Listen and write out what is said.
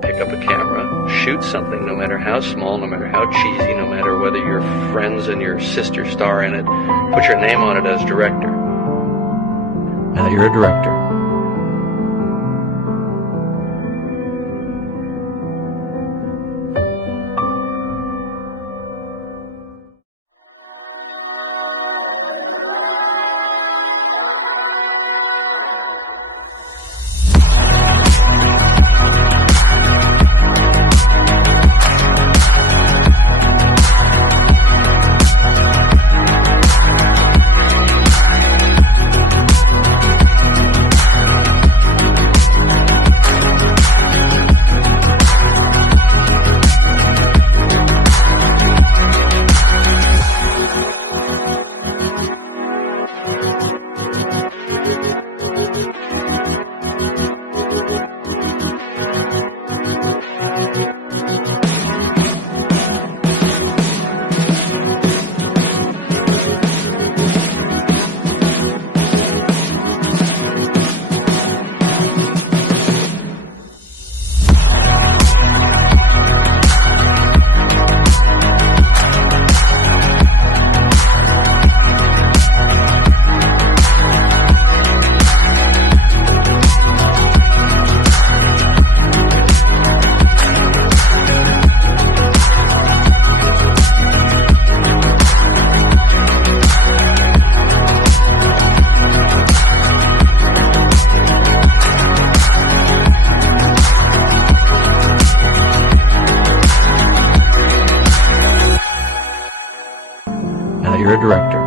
pick up a camera, shoot something, no matter how small, no matter how cheesy, no matter whether your friends and your sister star in it, put your name on it as director. Now you're a director. You're a director.